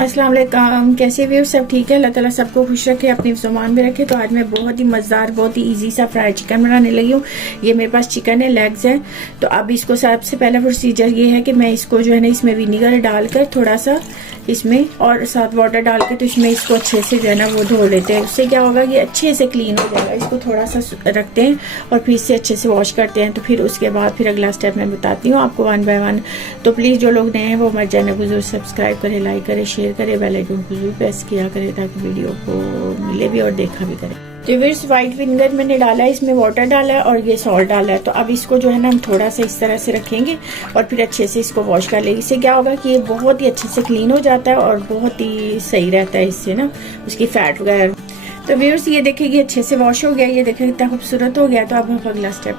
अस्सलाम वालेकुम, कैसे भी हो? सब ठीक है। अल्लाह ताला सबको खुश रखे, अपनी सामान में रखे। तो आज मैं बहुत ही मज़ेदार, बहुत ही इजी सा फ्राई चिकन बनाने लगी हूँ। ये मेरे पास चिकन है, लेग्स है। तो अब इसको सबसे पहला प्रोसीजर ये है कि मैं इसको जो है ना इसमें विनीगर डालकर थोड़ा सा इसमें और साथ वाटर डाल के तो इसमें इसको अच्छे से जो है ना वो धो लेते हैं। उससे क्या होगा कि अच्छे से क्लीन हो जाएगा। इसको थोड़ा सा रखते हैं और फिर इससे अच्छे से वॉश करते हैं। तो फिर उसके बाद फिर अगला स्टेप मैं बताती हूँ आपको वन बाय वन। तो प्लीज़ जो लोग नए हैं वो हमारे चैनल को जरूर सब्सक्राइब करें, लाइक करें, शेयर करें, बेल आइकन को जरूर प्रेस किया करें ताकि वीडियो को मिले भी और देखा भी करें। तो फिर वाइट विनेगर मैंने डाला है, इसमें वाटर डाला है और ये सॉल्ट डाला है। तो अब इसको जो है ना हम थोड़ा सा इस तरह से रखेंगे और फिर अच्छे से इसको वॉश कर लेंगे। इससे क्या होगा कि ये बहुत ही अच्छे से क्लीन हो जाता है और बहुत ही सही रहता है इससे ना उसकी फैट वगैरह। तो व्यूअर्स ये देखिए अच्छे से वॉश हो गया, ये देखिए कितना खूबसूरत हो गया। तो अब हम अगला स्टेप,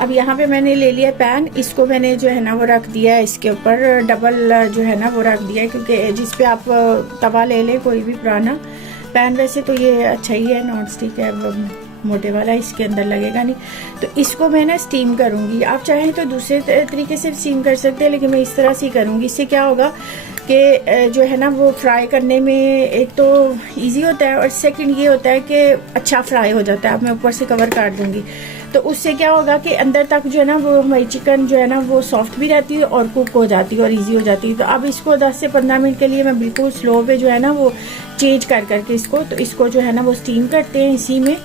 अब यहाँ पे मैंने ले लिया पैन, इसको मैंने जो है ना वो रख दिया है इसके ऊपर, डबल जो है ना वो रख दिया है, क्योंकि जिस पे आप तवा ले लें कोई भी पुराना पैन, वैसे तो ये अच्छा ही है, नॉन स्टिक है, मोटे वाला, इसके अंदर लगेगा नहीं। तो इसको मैं ना स्टीम करूंगी। आप चाहें तो दूसरे तरीके से स्टीम कर सकते हैं, लेकिन मैं इस तरह से ही करूंगी। इससे क्या होगा कि जो है ना वो फ्राई करने में एक तो इजी होता है और सेकंड ये होता है कि अच्छा फ्राई हो जाता है। अब मैं ऊपर से कवर कर दूंगी तो उससे क्या होगा कि अंदर तक जो है ना वो हमारी चिकन जो है ना वो सॉफ्ट भी रहती है और कुक हो जाती है और इजी हो जाती है। तो अब इसको 10 से 15 मिनट के लिए मैं बिल्कुल स्लो पे जो है ना वो चेंज कर करके इसको जो है ना वो स्टीम करते हैं इसी में।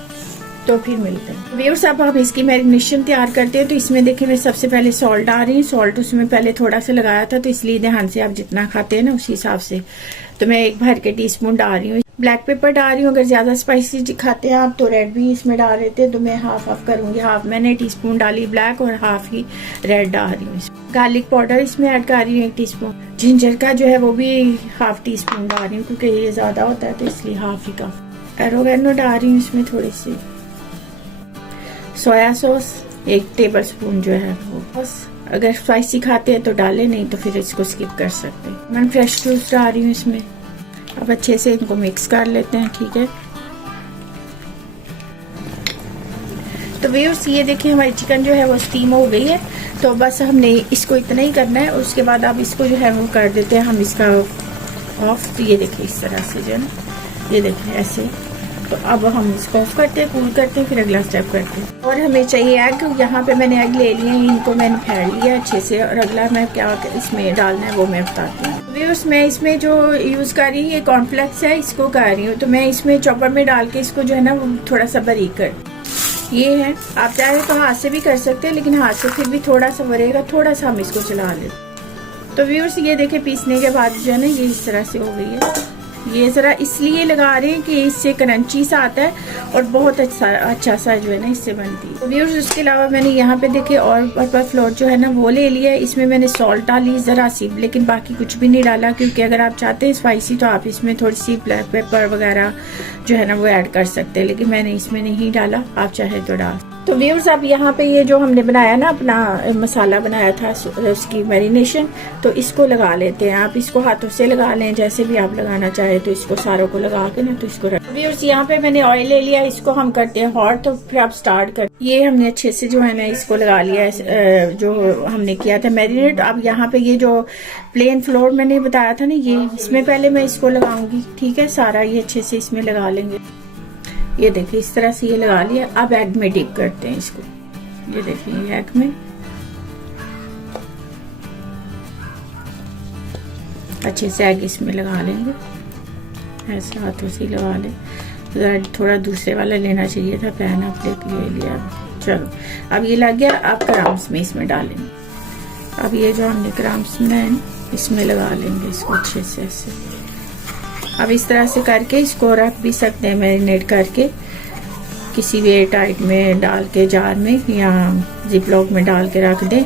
तो फिर मिलते हैं व्यूअर्स। अब हम इसकी मैरिनेशन तैयार करते हैं। तो इसमें देखिए मैं सबसे पहले सॉल्ट डाल रही हूँ। सॉल्ट उसमें पहले थोड़ा सा लगाया था, तो इसलिए ध्यान से आप जितना खाते हैं ना उसी हिसाब से। तो मैं 1 भर के टीस्पून डाल रही हूँ। ब्लैक पेपर डाल रही हूँ, अगर ज्यादा स्पाइसी खाते हैं आप तो रेड भी इसमें डाल रहे थे। तो मैं हाफ करूंगी, हाफ मैंने टीस्पून डाली ब्लैक और हाफ ही रेड डाल रही हूँ। गार्लिक पाउडर इसमें ऐड कर रही हूँ 1 टीस्पून। जिंजर का जो है वो भी हाफ टीस्पून डाल रही हूँ, क्योंकि ये ज्यादा होता है तो इसलिए हाफ ही का। ऑरिगेनो डाल रही हूँ इसमें थोड़ी सी। सोया सॉस 1 टेबलस्पून जो है वो, बस अगर स्पाइसी खाते हैं तो डालें, नहीं तो फिर इसको स्किप कर सकते हैं। मैं फ्रेश जूस डाल रही हूँ इसमें। अब अच्छे से इनको मिक्स कर लेते हैं, ठीक है। तो व्यूअर्स ये देखिए हमारी चिकन जो है वो स्टीम हो गई है। तो बस हमने इसको इतना ही करना है। उसके बाद अब इसको जो है वो कर देते हैं हम इसका ऑफ। तो ये देखिए इस तरह से जो है ना, ये देखिए ऐसे। तो अब हम इसको ऑफ करते हैं, कूल करते हैं, फिर अगला स्टेप करते हैं। और हमें चाहिए एग। यहाँ पे मैंने एग ले लिए हैं, इनको मैंने फेंट लिया अच्छे से। और अगला मैं क्या इसमें डालना है वो मैं बताती हूँ। व्यूअर्स मैं इसमें जो यूज कर रही हूँ ये कॉर्नफ्लेक्स है, इसको कर रही हूँ। तो मैं इसमें चॉपर में डाल के इसको जो है ना वो थोड़ा सा बारीक कर, ये है। आप चाहे तो हाथ से भी कर सकते हैं, लेकिन हाथ से फिर भी थोड़ा सा बरेगा, थोड़ा सा हम इसको चला लें। तो व्यूअर्स ये देखे पीसने के बाद जो है ना ये इस तरह से हो गई है। ये जरा इसलिए लगा रहे हैं कि इससे क्रंची सा आता है और बहुत अच्छा सा जो है ना इससे बनती है। तो व्यूअर्स उसके अलावा मैंने यहाँ पे देखे और पर्पल फ्लोर जो है ना वो ले लिया है। इसमें मैंने सॉल्ट डाली जरा सी, लेकिन बाकी कुछ भी नहीं डाला, क्योंकि अगर आप चाहते हैं स्पाइसी तो आप इसमें थोड़ी सी ब्लैक पेपर वगैरह जो है ना वो ऐड कर सकते हैं, लेकिन मैंने इसमें नहीं डाला, आप चाहे तो डाल। तो व्यूअर्स अब यहाँ पे ये जो हमने बनाया ना अपना मसाला बनाया था उसकी मैरिनेशन, तो इसको लगा लेते हैं। आप इसको हाथों से लगा लें, जैसे भी आप लगाना चाहे। तो इसको सारों को लगा के ना तो इसको रख। व्यूअर्स यहाँ पे मैंने ऑयल ले लिया, इसको हम करते हैं हॉट। तो फिर आप स्टार्ट कर, ये हमने अच्छे से जो है ना इसको लगा लिया है जो हमने किया था मैरिनेट। अब यहाँ पे ये जो प्लेन फ्लोर मैंने बताया था ना, ये इसमें पहले मैं इसको लगाऊंगी, ठीक है। सारा ये अच्छे से इसमें लगा लेंगे। ये देखिए इस तरह से ये लगा लिया। अब एग में डिप करते हैं इसको। ये देखिए एग में अच्छे से एग इसमें लगा लेंगे, ऐसे हाथों से लगा लें। थोड़ा दूसरे वाला लेना चाहिए था पैन, आप ले लिया। चलो अब ये लग गया। अब क्रम्स में इसमें डालेंगे। अब ये जो हमने क्रम्स बनाए इसमें लगा लेंगे इसको अच्छे से ऐसे। अब इस तरह से करके इसको रख भी सकते हैं मैरिनेट करके, किसी भी एयर टाइट में डाल के, जार में या जिप-लॉक में डाल के रख दें।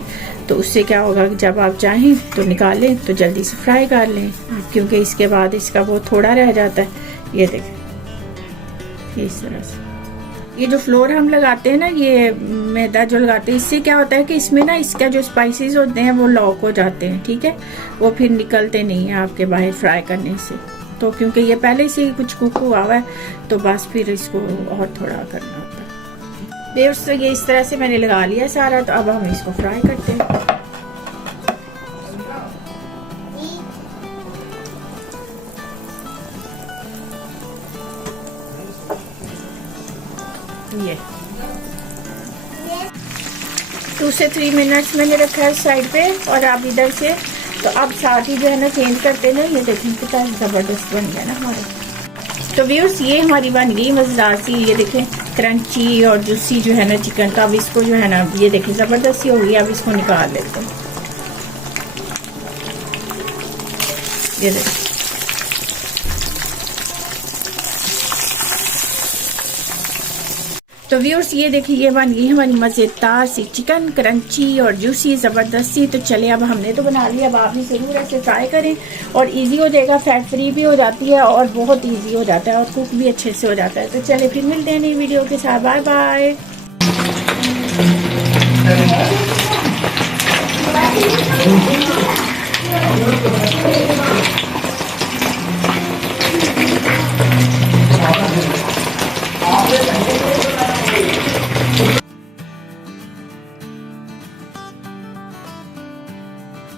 तो उससे क्या होगा कि जब आप चाहें तो निकालें तो जल्दी से फ्राई कर लें, क्योंकि इसके बाद इसका वो थोड़ा रह जाता है। ये देखें इस तरह से। ये जो फ्लोर हम लगाते हैं ना, ये मैदा जो लगाते हैं, इससे क्या होता है कि इसमें ना इसका जो स्पाइसेस होते हैं वो लॉक हो जाते हैं, ठीक है। वो फिर निकलते नहीं है आपके बाहर फ्राई करने से। तो क्योंकि ये पहले से ही कुछ कुक हुआ हुआ है, तो बस फिर इसको और थोड़ा करना होता है। व्यूअर्स ये इस तरह से मैंने लगा लिया सारा। तो अब हम इसको फ्राई करते हैं। से 3 मिनट्स मैंने रखा है साइड पे, और अब इधर से तो अब साथ ही जो है ना चेंज करते ना। ये देखें कितना ज़बरदस्त बन गया ना हमारा। तो व्यूअर्स ये हमारी बन गई मज़ेदार सी, ये देखें क्रंची और जूसी जो है ना चिकन। तो अब इसको जो है ना ये देखें ज़बरदस्ती हो गई। अब इसको निकाल लेते हैं। ये देखें तो व्यूअर्स ये देखिए ये बन गई हमारी मज़ेदार सी चिकन, क्रंची और जूसी ज़बरदस्ती। तो चले अब हमने तो बना लिया, अब आप भी ज़रूर ऐसे ट्राई करें और इजी हो जाएगा, फैट फ्री भी हो जाती है और बहुत इजी हो जाता है और कुक भी अच्छे से हो जाता है। तो चले फिर मिलते हैं नई वीडियो के साथ। Bye bye.